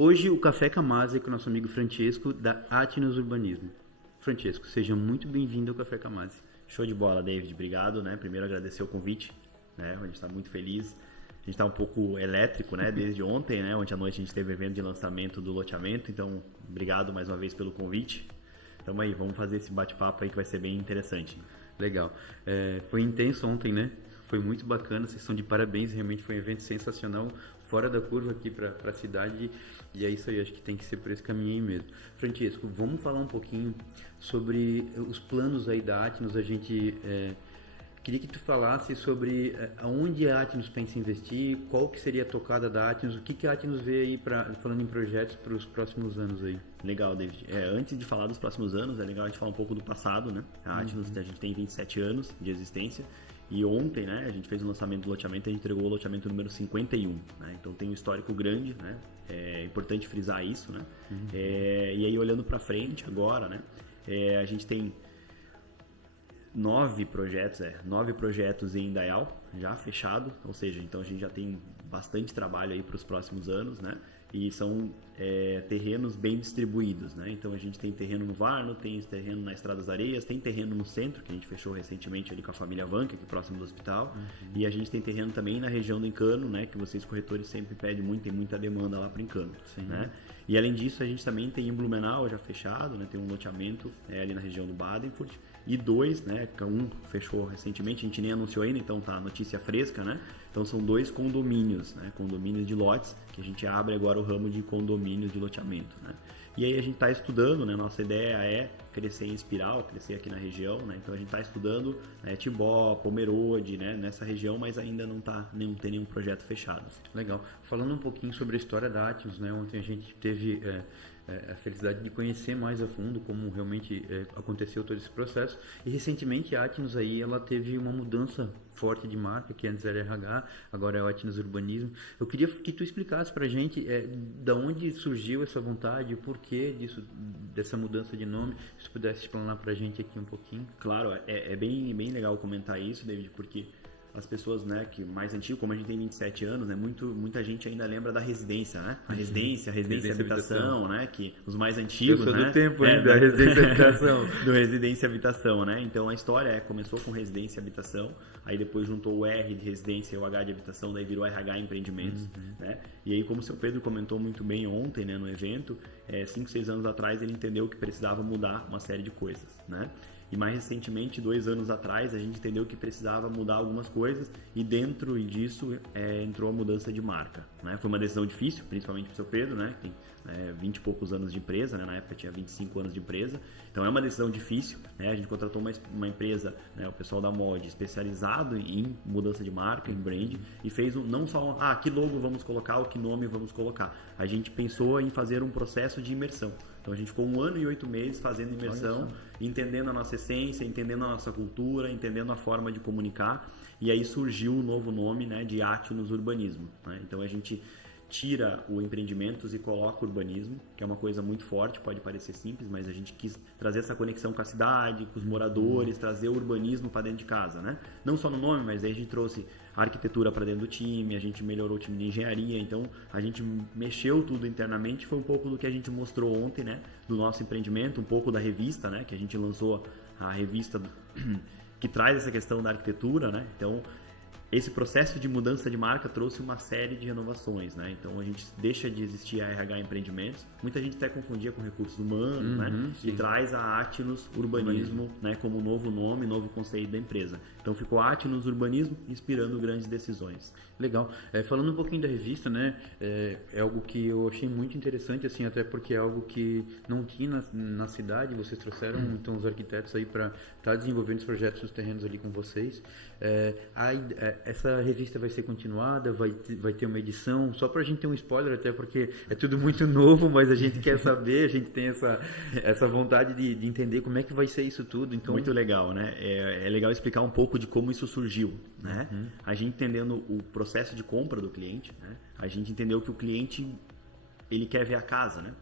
Hoje o Café Camase é com o nosso amigo Francesco da Atnos Urbanismo. Francesco, seja muito bem-vindo ao Café Camase. Show de bola, David. Obrigado, né? Primeiro agradecer o convite, né? A gente está muito feliz. A gente está um pouco elétrico, né? Desde ontem, né? Ontem à noite a gente teve o evento de lançamento do loteamento, então obrigado mais uma vez pelo convite. Tamo aí, vamos fazer esse bate-papo aí que vai ser bem interessante. Legal. Foi intenso ontem, né? Foi muito bacana, vocês estão de parabéns, realmente foi um evento sensacional, fora da curva aqui para a cidade, e é isso aí, acho que tem que ser por esse caminho aí mesmo. Francesco, vamos falar um pouquinho sobre os planos aí da Atnos. A gente queria que tu falasse sobre aonde a Atnos pensa em investir, qual que seria a tocada da Atnos, o que a Atnos vê aí, falando em projetos para os próximos anos aí. Legal, David. Antes de falar dos próximos anos, é legal a gente falar um pouco do passado, né? A Atnos, a gente tem 27 anos de existência. E ontem, né, a gente fez o lançamento do loteamento e a gente entregou o loteamento número 51, né? Então tem um histórico grande, né? É importante frisar isso, né? E aí olhando para frente agora, né? A gente tem 9 projetos em Indaial já fechado, ou seja, então a gente já tem bastante trabalho aí para os próximos anos, né? E são terrenos bem distribuídos, né? Então a gente tem terreno no Varno, tem terreno na Estrada das Areias, tem terreno no centro, que a gente fechou recentemente ali com a família Vanca, aqui próximo do hospital, e a gente tem terreno também na região do Encano, né? Que vocês corretores sempre pedem muito, tem muita demanda lá para Encano, né? E além disso a gente também tem em Blumenau já fechado, né? Tem um loteamento ali na região do Badenfurt, e 2, né? Um fechou recentemente, a gente nem anunciou ainda, então tá notícia fresca, né? Então são 2 condomínios, né? Condomínios de lotes, que a gente abre agora o ramo de condomínios de loteamento, né? E aí a gente está estudando, né? Nossa ideia é crescer em espiral, crescer aqui na região, né? Então a gente está estudando Tibó, Pomerode, né? Nessa região, mas ainda não tem nenhum projeto fechado. Legal. Falando um pouquinho sobre a história da Atnos, né? Ontem a gente teve a felicidade de conhecer mais a fundo como realmente aconteceu todo esse processo. E recentemente a Atnos aí, ela teve uma mudança forte de marca, que antes era RH, agora é o Atnos Urbanismo. Eu queria que tu explicasse pra gente da onde surgiu essa vontade, o porquê dessa mudança de nome, se tu pudesse explanar pra gente aqui um pouquinho. Claro, é bem legal comentar isso, David, porque as pessoas, né, que mais antigo, como a gente tem 27 anos, né, muita gente ainda lembra da residência, né? A residência habitação, né, que os mais antigos, eu sou né? do tempo ainda, da residência habitação. Do residência habitação, né? Então a história começou com residência habitação, aí depois juntou o R de residência e o H de habitação, daí virou RH empreendimentos, né? E aí, como o seu Pedro comentou muito bem ontem, né, no evento, 5, 6 anos atrás ele entendeu que precisava mudar uma série de coisas, né? E mais recentemente, 2 anos atrás, a gente entendeu que precisava mudar algumas coisas e dentro disso entrou a mudança de marca, né? Foi uma decisão difícil, principalmente para o seu Pedro, né? Que tem 20 e poucos anos de empresa, né? Na época tinha 25 anos de empresa, então é uma decisão difícil, né? A gente contratou uma empresa, né? O pessoal da Mod, especializado em mudança de marca, em brand, e fez não só, que logo vamos colocar, que nome vamos colocar. A gente pensou em fazer um processo de imersão. Então a gente ficou 1 ano e 8 meses fazendo imersão, entendendo a nossa essência, entendendo a nossa cultura, entendendo a forma de comunicar, e aí surgiu um novo nome, né, de Atnos Urbanismo, né? Então a gente tira o empreendimentos e coloca o urbanismo, que é uma coisa muito forte, pode parecer simples, mas a gente quis trazer essa conexão com a cidade, com os moradores, trazer o urbanismo para dentro de casa, né? Não só no nome, mas aí a gente trouxe a arquitetura para dentro do time, a gente melhorou o time de engenharia, então a gente mexeu tudo internamente, foi um pouco do que a gente mostrou ontem, né? Do nosso empreendimento, um pouco da revista, né? Que a gente lançou a revista que traz essa questão da arquitetura, né? Então esse processo de mudança de marca trouxe uma série de renovações, né? Então a gente deixa de existir a RH Empreendimentos. Muita gente até confundia com recursos humanos, né? E traz a Atnos Urbanismo, né? Como novo nome, novo conceito da empresa. Então ficou Atnos Urbanismo, inspirando grandes decisões. Legal. Falando um pouquinho da revista, né? É algo que eu achei muito interessante, assim, até porque é algo que não tinha na cidade. Vocês trouxeram então os arquitetos aí para estar desenvolvendo os projetos dos terrenos ali com vocês. Essa revista vai ser continuada, vai ter uma edição, só para a gente ter um spoiler, até porque é tudo muito novo, mas a gente quer saber, a gente tem essa vontade de entender como é que vai ser isso tudo. Então... Muito legal, né? É legal explicar um pouco de como isso surgiu, né? A gente entendendo o processo de compra do cliente, né? A gente entendeu que o cliente, ele quer ver a casa, né?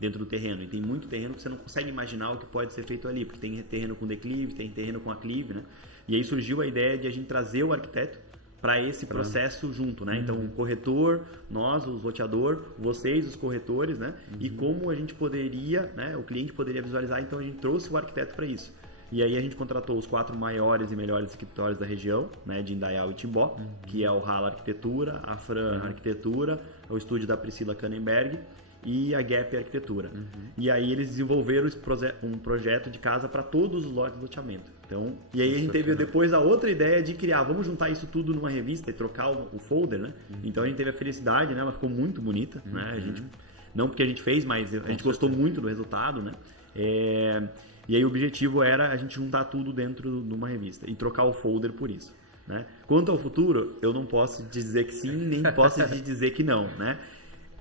Dentro do terreno, e tem muito terreno que você não consegue imaginar o que pode ser feito ali, porque tem terreno com declive, tem terreno com aclive, né? E aí surgiu a ideia de a gente trazer o arquiteto para esse processo junto, né? Então, o corretor, nós, os loteador, vocês, os corretores, né? E como a gente poderia, né? O cliente poderia visualizar, então a gente trouxe o arquiteto para isso. E aí a gente contratou os 4 maiores e melhores escritórios da região, né? De Indaial e Timbó, que é o Hala Arquitetura, a Fran Arquitetura, o estúdio da Priscila Kannenberg e a Gap Arquitetura. E aí eles desenvolveram um projeto de casa para todos os lotes de loteamento. Então, e aí a gente teve depois a outra ideia de criar, vamos juntar isso tudo numa revista e trocar o folder, né? Então a gente teve a felicidade, né? Ela ficou muito bonita, né? A gente, não porque a gente fez, mas a gente gostou muito do resultado, né? E aí o objetivo era a gente juntar tudo dentro de uma revista e trocar o folder por isso, né? Quanto ao futuro, eu não posso dizer que sim, nem posso te dizer que não, né?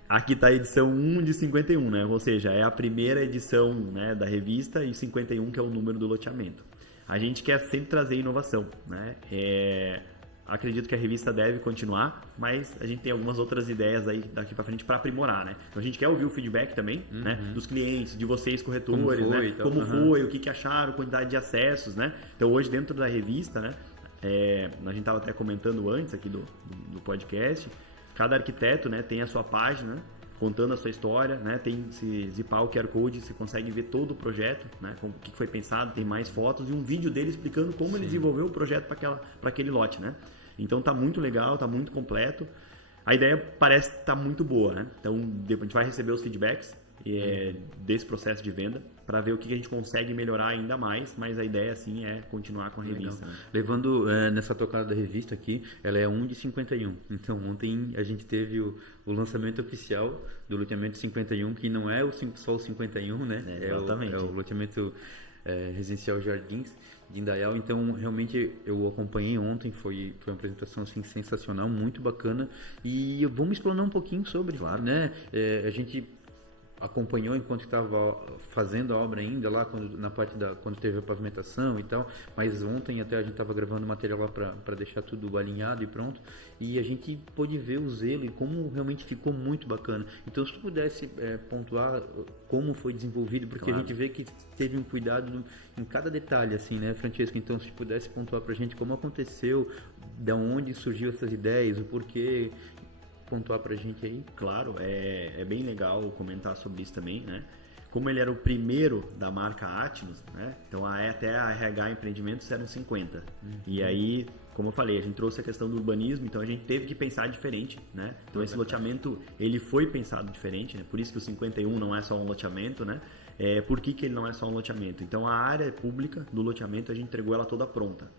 Aqui está a edição 1 de 51, né? Ou seja, é a primeira edição, né, da revista e 51 que é o número do loteamento. A gente quer sempre trazer inovação, né? Acredito que a revista deve continuar, mas a gente tem algumas outras ideias aí daqui para frente para aprimorar, né? Então a gente quer ouvir o feedback também, né? Dos clientes, de vocês corretores, como foi, né? então, Como foi, o que acharam, quantidade de acessos, né? Então hoje dentro da revista, né? A gente estava até comentando antes aqui do podcast. Cada arquiteto, né, tem a sua página, né, contando a sua história, né, tem se zipar o QR Code, você consegue ver todo o projeto, né, com o que foi pensado, tem mais fotos e um vídeo dele explicando como ele desenvolveu o projeto para aquele lote, né. Então tá muito legal, tá muito completo. A ideia parece estar muito boa, né. Então a gente vai receber os feedbacks desse processo de venda para ver o que a gente consegue melhorar ainda mais, mas a ideia sim é continuar com a revista, né? Levando nessa tocada da revista aqui, ela é 1 de 51. Então ontem a gente teve o lançamento oficial do loteamento 51, que não é só o 51, né? Exatamente. É o loteamento residencial Jardins de Indaial. Então realmente eu acompanhei ontem, foi uma apresentação assim, sensacional, muito bacana, e vamos explanar um pouquinho sobre, claro, né? A gente acompanhou enquanto estava fazendo a obra ainda lá na parte quando teve a pavimentação e tal, mas ontem até a gente estava gravando material lá para deixar tudo alinhado e pronto, e a gente pôde ver o zelo e como realmente ficou muito bacana. Então se tu pudesse pontuar como foi desenvolvido, porque a gente vê que teve um cuidado em cada detalhe assim, né, Francesco? Então se tu pudesse pontuar pra gente como aconteceu, da onde surgiu essas ideias, o porquê, pontuar pra gente aí. Claro, é bem legal comentar sobre isso também, né? Como ele era o primeiro da marca Atmos, né? Então até a RH Empreendimentos eram 50. E aí, como eu falei, a gente trouxe a questão do urbanismo, então a gente teve que pensar diferente, né? Então esse loteamento, ele foi pensado diferente, né? Por isso que o 51 não é só um loteamento, né? Por que ele não é só um loteamento? Então a área pública do loteamento a gente entregou ela toda pronta.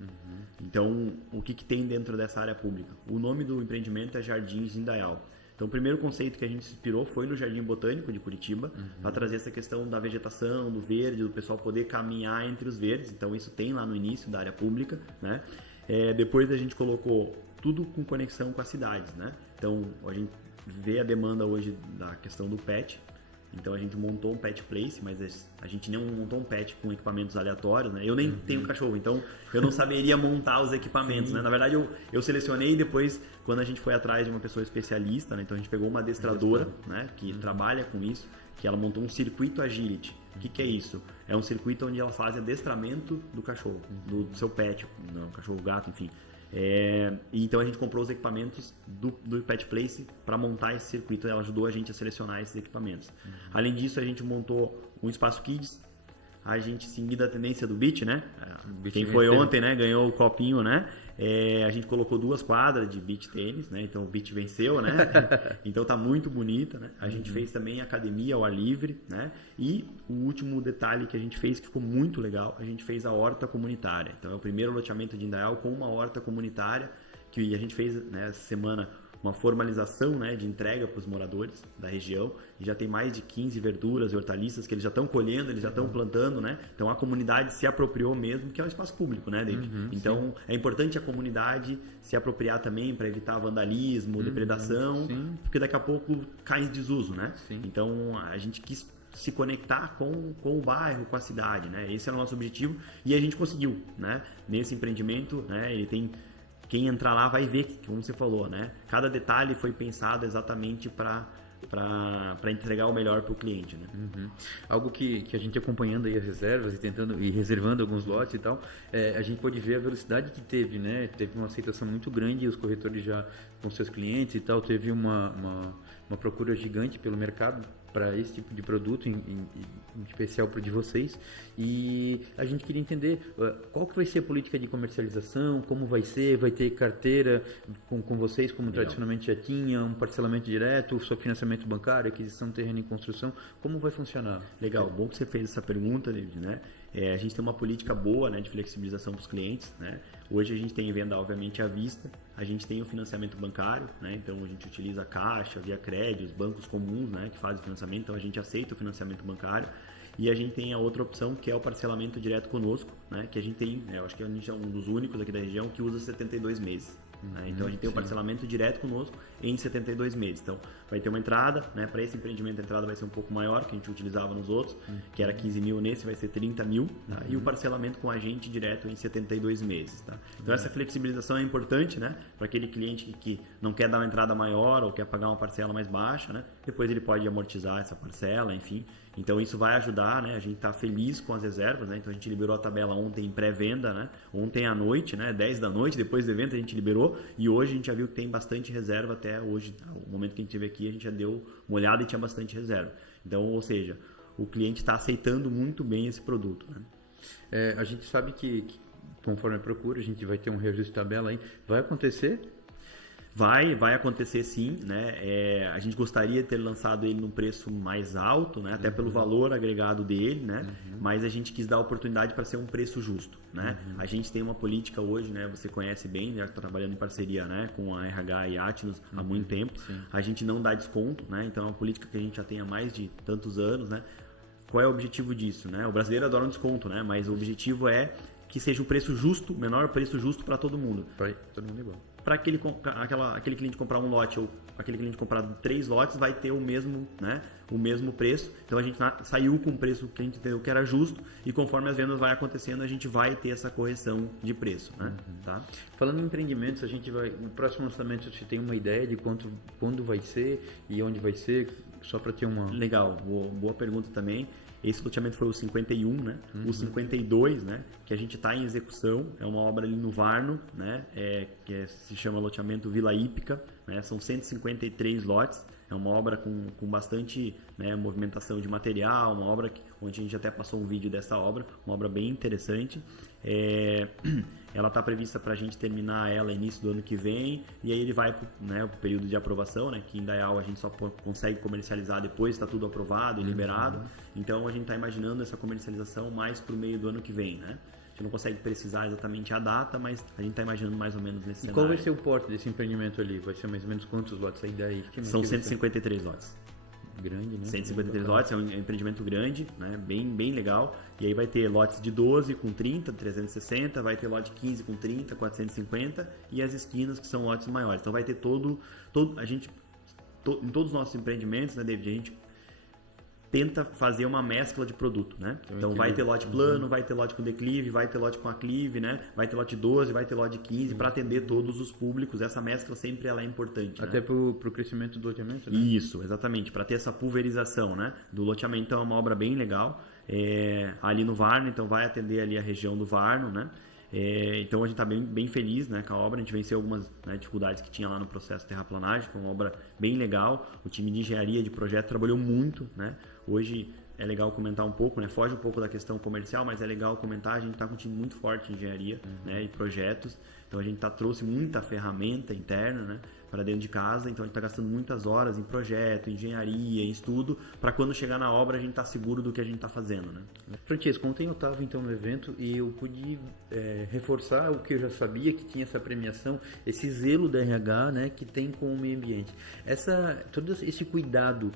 Então o que tem dentro dessa área pública? O nome do empreendimento é Jardins Indaial. Então o primeiro conceito que a gente se inspirou foi no Jardim Botânico de Curitiba, para trazer essa questão da vegetação, do verde, do pessoal poder caminhar entre os verdes. Então isso tem lá no início da área pública, né? Depois a gente colocou tudo com conexão com as cidades, né? Então a gente vê a demanda hoje da questão do pet. Então a gente montou um pet place, mas a gente não montou um pet com equipamentos aleatórios, né? Eu nem tenho cachorro, então eu não saberia montar os equipamentos, né? Na verdade eu selecionei depois, quando a gente foi atrás de uma pessoa especialista, né? Então a gente pegou uma adestradora, né? Que trabalha com isso, que ela montou um circuito agility. O que é isso? É um circuito onde ela faz adestramento do cachorro, do seu pet, não, cachorro, gato, enfim. Então a gente comprou os equipamentos do Pet Place para montar esse circuito. Ela ajudou a gente a selecionar esses equipamentos. Além disso, a gente montou um espaço Kids. A gente seguindo a tendência do Beach, né? Quem foi ontem, né? Ganhou o copinho, né? A gente colocou 2 quadras de beach tênis, né? Então o beach venceu, né? Então tá muito bonita, né? A gente fez também academia ao ar livre, né? E o último detalhe que a gente fez, que ficou muito legal, a gente fez a horta comunitária. Então é o primeiro loteamento de Indaial com uma horta comunitária, que a gente fez, né, essa semana uma formalização, né, de entrega para os moradores da região, e já tem mais de 15 verduras e hortaliças que eles já estão colhendo, eles já estão plantando, né? Então a comunidade se apropriou mesmo, que é um espaço público, né, David? Então é importante a comunidade se apropriar também para evitar vandalismo, depredação, porque daqui a pouco cai em desuso, né? Então a gente quis se conectar com o bairro, com a cidade, né? Esse era o nosso objetivo e a gente conseguiu, né? Nesse empreendimento, né? Ele tem... Quem entrar lá vai ver, como você falou, né? Cada detalhe foi pensado exatamente para para entregar o melhor para o cliente, né? Uhum. Algo que a gente acompanhando aí as reservas e tentando e reservando alguns lotes e tal, a gente pode ver a velocidade que teve, né? Teve uma aceitação muito grande, os corretores já com seus clientes e tal, teve uma procura gigante pelo mercado para esse tipo de produto, em especial para o de vocês. E a gente queria entender qual que vai ser a política de comercialização, como vai ser, vai ter carteira com vocês, como Legal. tradicionalmente já tinha, um parcelamento direto, só financiamento bancário, aquisição de terreno em construção, como vai funcionar? Legal, bom que você fez essa pergunta, David, né? A gente tem uma política boa, né, de flexibilização para os clientes, né? Hoje a gente tem venda, obviamente, à vista, a gente tem o financiamento bancário, né? Então a gente utiliza a Caixa, Via Crédito, os bancos comuns, né, que fazem o financiamento, então a gente aceita o financiamento bancário. E a gente tem a outra opção, que é o parcelamento direto conosco, né? Que a gente tem, eu acho que a gente é um dos únicos aqui da região que usa 72 meses. Né? Então a gente tem o parcelamento direto conosco em 72 meses. Então vai ter uma entrada, né? Para esse empreendimento a entrada vai ser um pouco maior que a gente utilizava nos outros, que era 15 mil, nesse vai ser 30 mil, tá? E o parcelamento com a gente direto em 72 meses. Tá? Então essa flexibilização é importante, né? Para aquele cliente que não quer dar uma entrada maior ou quer pagar uma parcela mais baixa, né? Depois ele pode amortizar essa parcela, enfim. Então isso vai ajudar, né? A gente está feliz com as reservas, né? Então a gente liberou a tabela ontem em pré-venda, né? Ontem à noite, né? 10 da noite, depois do evento a gente liberou e hoje a gente já viu que tem bastante reserva até hoje. O momento que a gente teve aqui a gente já deu uma olhada e tinha bastante reserva. Então, ou seja, o cliente está aceitando muito bem esse produto, né? A gente sabe que conforme a procura a gente vai ter um reajuste de tabela aí, vai acontecer? Vai acontecer sim, né? A gente gostaria de ter lançado ele num preço mais alto, né? Até pelo valor agregado dele, né? Mas a gente quis dar a oportunidade para ser um preço justo, né? A gente tem uma política hoje, né? Você conhece bem, já está trabalhando em parceria, né? Com a RH e Atlas há muito tempo. Sim. A gente não dá desconto, né? Então é uma política que a gente já tem há mais de tantos anos, né? Qual é o objetivo disso, né? O brasileiro adora um desconto, né? Mas o objetivo é que seja um preço justo, menor preço justo para todo mundo. Para todo mundo igual. Para aquele cliente comprar um lote ou aquele cliente comprar 3 lotes vai ter o mesmo, né, o mesmo preço. Então a gente saiu com o preço que a gente entendeu que era justo e conforme as vendas vai acontecendo a gente vai ter essa correção de preço, né? Tá? Falando em empreendimentos, a gente vai no próximo lançamento você tem uma ideia de quando vai ser e onde vai ser, só para ter uma... Legal, boa pergunta também. Esse loteamento foi o 51, né? O 52, né? Que a gente está em execução, é uma obra ali no Varno, né? Se chama loteamento Vila Hípica, né? São 153 lotes, é uma obra com bastante, né, movimentação de material, uma obra onde a gente até passou um vídeo dessa obra, uma obra bem interessante. Ela está prevista para a gente terminar ela início do ano que vem e aí ele vai para o período de aprovação, né? Que em Indaial a gente só consegue comercializar depois está tudo aprovado e liberado. Então a gente está imaginando essa comercialização mais para o meio do ano que vem, né? A gente não consegue precisar exatamente a data, mas a gente está imaginando mais ou menos nesse cenário. Qual vai ser o porte desse empreendimento ali? Vai ser mais ou menos quantos lotes? A ideia? São 153 lotes. Grande, né? 153 lotes, é um empreendimento grande, né? Bem legal. E aí vai ter lotes de 12 com 30, 360, vai ter lote de 15 com 30, 450 e as esquinas que são lotes maiores. Então vai ter em todos os nossos empreendimentos, né, David, a gente tenta fazer uma mescla de produto, né? Então vai ter lote plano, vai ter lote com declive, vai ter lote com aclive, né? Vai ter lote 12, vai ter lote 15 para atender todos os públicos. Essa mescla sempre ela é importante. Até né? pro crescimento do loteamento, né? Isso, exatamente, para ter essa pulverização, né? Do loteamento. Então é uma obra bem legal. Ali no Varno, então vai atender ali a região do Varno, né? Então a gente está bem feliz, né, com a obra. A gente venceu algumas, né, dificuldades que tinha lá no processo de terraplanagem. Foi uma obra bem legal. O time de engenharia de projeto trabalhou muito, né? Hoje é legal comentar um pouco, né? Foge um pouco da questão comercial, mas é legal comentar. A gente está com um time muito forte em engenharia, né, e projetos. Então a gente trouxe muita ferramenta interna, né, para dentro de casa. Então a gente está gastando muitas horas em projeto, em engenharia, em estudo, para quando chegar na obra a gente estar seguro do que a gente está fazendo, né? Francesco, ontem eu estava então no evento e eu pude reforçar o que eu já sabia, que tinha essa premiação, esse zelo da RH, né, que tem com o meio ambiente. Todo esse cuidado,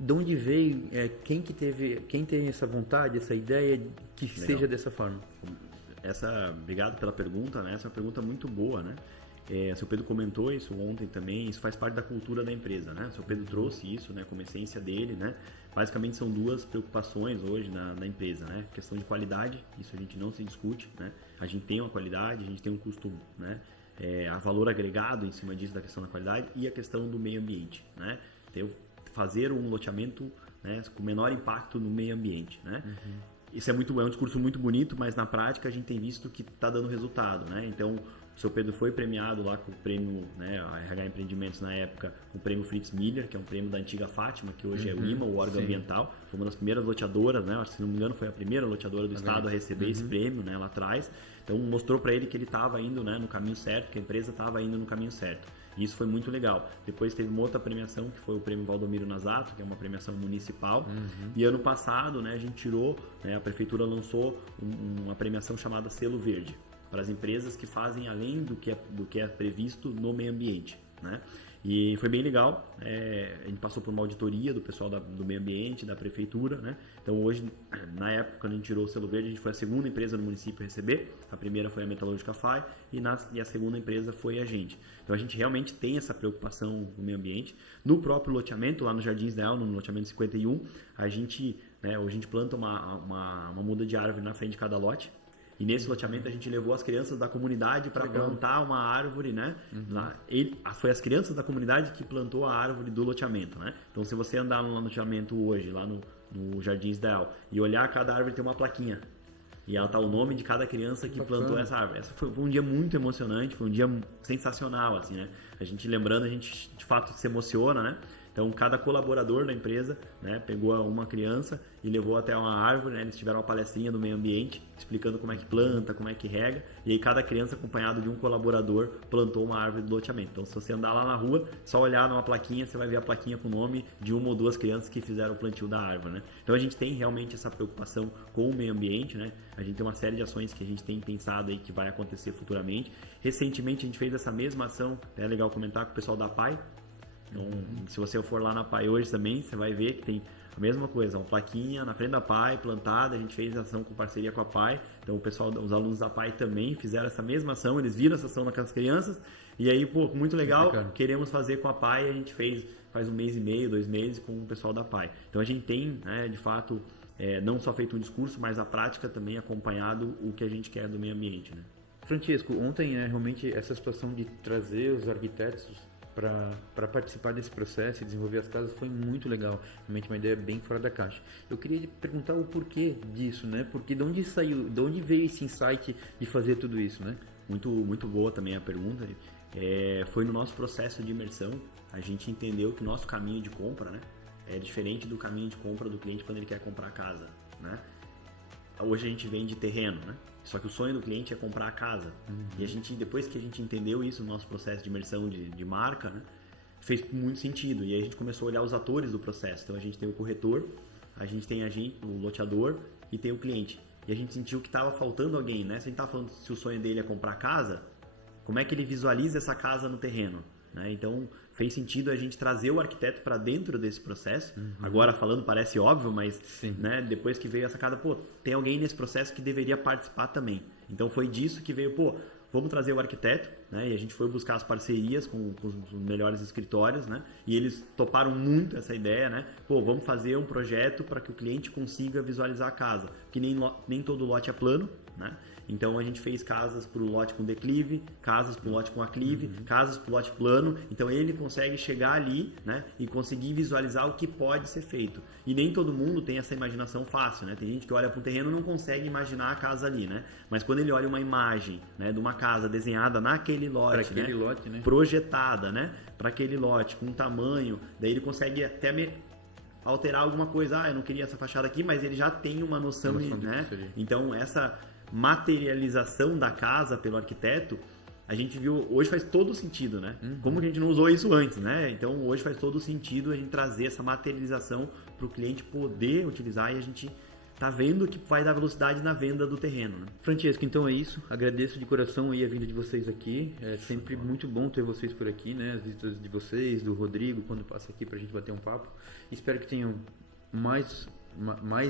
de onde veio, quem tem essa vontade, essa ideia que Legal. seja dessa forma? Obrigado pela pergunta, né? Essa é uma pergunta muito boa, né? O seu Pedro comentou isso ontem também, isso faz parte da cultura da empresa, né? O seu Pedro trouxe isso, né, como essência dele, né? Basicamente são duas preocupações hoje na empresa, né? Questão de qualidade, isso a gente não se discute, né? A gente tem uma qualidade, a gente tem um custo, né? A valor agregado em cima disso da questão da qualidade e a questão do meio ambiente, né? fazer um loteamento, né, com menor impacto no meio ambiente, né? Isso é um discurso muito bonito, mas na prática a gente tem visto que está dando resultado, né? Então, o seu Pedro foi premiado lá com o prêmio, né, a RH Empreendimentos na época, com o prêmio Fritz Miller, que é um prêmio da antiga Fátima, que hoje é o IMA, o órgão ambiental. Foi uma das primeiras loteadoras, né? Se não me engano, foi a primeira loteadora do estado a receber esse prêmio, né, lá atrás. Então, mostrou para ele que ele estava indo, né, no caminho certo, que a empresa estava indo no caminho certo. E isso foi muito legal. Depois teve uma outra premiação, que foi o prêmio Valdomiro Nasato, que é uma premiação municipal. E ano passado, né, a gente tirou, né, a prefeitura lançou uma premiação chamada Selo Verde, para as empresas que fazem além do que é previsto no meio ambiente, né? E foi bem legal, a gente passou por uma auditoria do pessoal do meio ambiente, da prefeitura, né? Então hoje, na época, quando a gente tirou o selo verde, a gente foi a segunda empresa no município a receber, a primeira foi a Metalúrgica FAI e a segunda empresa foi a gente. Então a gente realmente tem essa preocupação no meio ambiente. No próprio loteamento, lá no Jardins Ideal, no loteamento 51, a gente planta uma muda de árvore na frente de cada lote. E nesse loteamento a gente levou as crianças da comunidade para plantar uma árvore, né? Foi as crianças da comunidade que plantou a árvore do loteamento, né? Então, se você andar no loteamento hoje, lá no Jardins Ideal, e olhar, cada árvore tem uma plaquinha. E ela tá o nome de cada criança que plantou essa árvore. Foi um dia muito emocionante, foi um dia sensacional, assim, né? A gente lembrando, a gente de fato se emociona, né? Então, cada colaborador da empresa, né, pegou uma criança e levou até uma árvore, né, eles tiveram uma palestrinha do meio ambiente, explicando como é que planta, como é que rega, e aí cada criança, acompanhado de um colaborador, plantou uma árvore do loteamento. Então, se você andar lá na rua, só olhar numa plaquinha, você vai ver a plaquinha com o nome de uma ou duas crianças que fizeram o plantio da árvore, né? Então, a gente tem realmente essa preocupação com o meio ambiente, né? A gente tem uma série de ações que a gente tem pensado aí que vai acontecer futuramente. Recentemente, a gente fez essa mesma ação, é legal comentar, com o pessoal da PAI. Então, se você for lá na PAI hoje também, você vai ver que tem a mesma coisa, uma plaquinha na frente da PAI plantada. A gente fez ação com parceria com a PAI. Então, os alunos da PAI também fizeram essa mesma ação, eles viram essa ação naquelas crianças. E aí, pô, muito legal, queremos fazer com a PAI. A gente faz 1 mês e meio, 2 meses com o pessoal da PAI. Então, a gente tem, né, de fato, não só feito um discurso, mas a prática também acompanhado o que a gente quer do meio ambiente, né? Francesco, ontem realmente essa situação de trazer os arquitetos para participar desse processo e desenvolver as casas foi muito legal, realmente uma ideia bem fora da caixa. Eu queria te perguntar o porquê disso, né? Porque de onde veio esse insight de fazer tudo isso, né? Muito, muito boa também a pergunta. Foi no nosso processo de imersão, a gente entendeu que o nosso caminho de compra, né, é diferente do caminho de compra do cliente quando ele quer comprar a casa, né? Hoje a gente vende terreno, né? Só que o sonho do cliente é comprar a casa. E a gente, depois que a gente entendeu isso no nosso processo de imersão de marca, né, fez muito sentido. E aí a gente começou a olhar os atores do processo. Então a gente tem o corretor, a gente tem o loteador e tem o cliente. E a gente sentiu que estava faltando alguém, né? Se a gente está falando se o sonho dele é comprar casa, como é que ele visualiza essa casa no terreno? Né? Então fez sentido a gente trazer o arquiteto para dentro desse processo. Agora falando parece óbvio, mas né, depois que veio essa casa, pô, tem alguém nesse processo que deveria participar também. Então foi disso que veio, pô, vamos trazer o arquiteto, né? E a gente foi buscar as parcerias com os melhores escritórios, né? E eles toparam muito essa ideia, né? Pô, vamos fazer um projeto para que o cliente consiga visualizar a casa, que nem todo lote é plano, né? Então a gente fez casas para o lote com declive, casas para o lote com aclive, casas para o lote plano. Então ele consegue chegar ali, né, e conseguir visualizar o que pode ser feito. E nem todo mundo tem essa imaginação fácil, né? Tem gente que olha para o terreno e não consegue imaginar a casa ali, né? Mas quando ele olha uma imagem, né, de uma casa desenhada naquele lote, né, projetada, né, para aquele lote com tamanho, daí ele consegue até alterar alguma coisa. Eu não queria essa fachada aqui, mas ele já tem uma noção, né? Então essa materialização da casa pelo arquiteto, a gente viu, hoje faz todo sentido, né? Como que a gente não usou isso antes, né? Então hoje faz todo sentido a gente trazer essa materialização para o cliente poder utilizar, e a gente tá vendo que vai dar velocidade na venda do terreno, né? Francesco, então é isso. Agradeço de coração aí a vinda de vocês aqui. É sempre muito bom ter vocês por aqui, né? As visitas de vocês, do Rodrigo, quando passa aqui pra gente bater um papo. Espero que tenham mais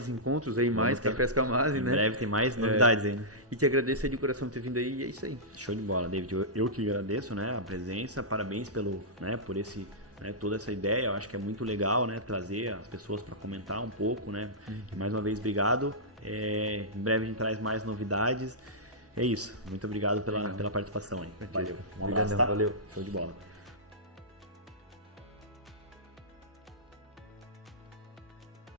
encontros aí, mais Cafés Kamazzi, né? Em breve tem mais novidades aí, né? E te agradeço aí de coração por ter vindo aí, e é isso aí. Show de bola, David. Eu que agradeço, né, a presença, parabéns por esse, né, toda essa ideia. Eu acho que é muito legal, né, trazer as pessoas para comentar um pouco, né? E mais uma vez, obrigado. Em breve a gente traz mais novidades. É isso. Muito obrigado pela participação aí. Valeu. Um abraço, tá? Valeu. Show de bola.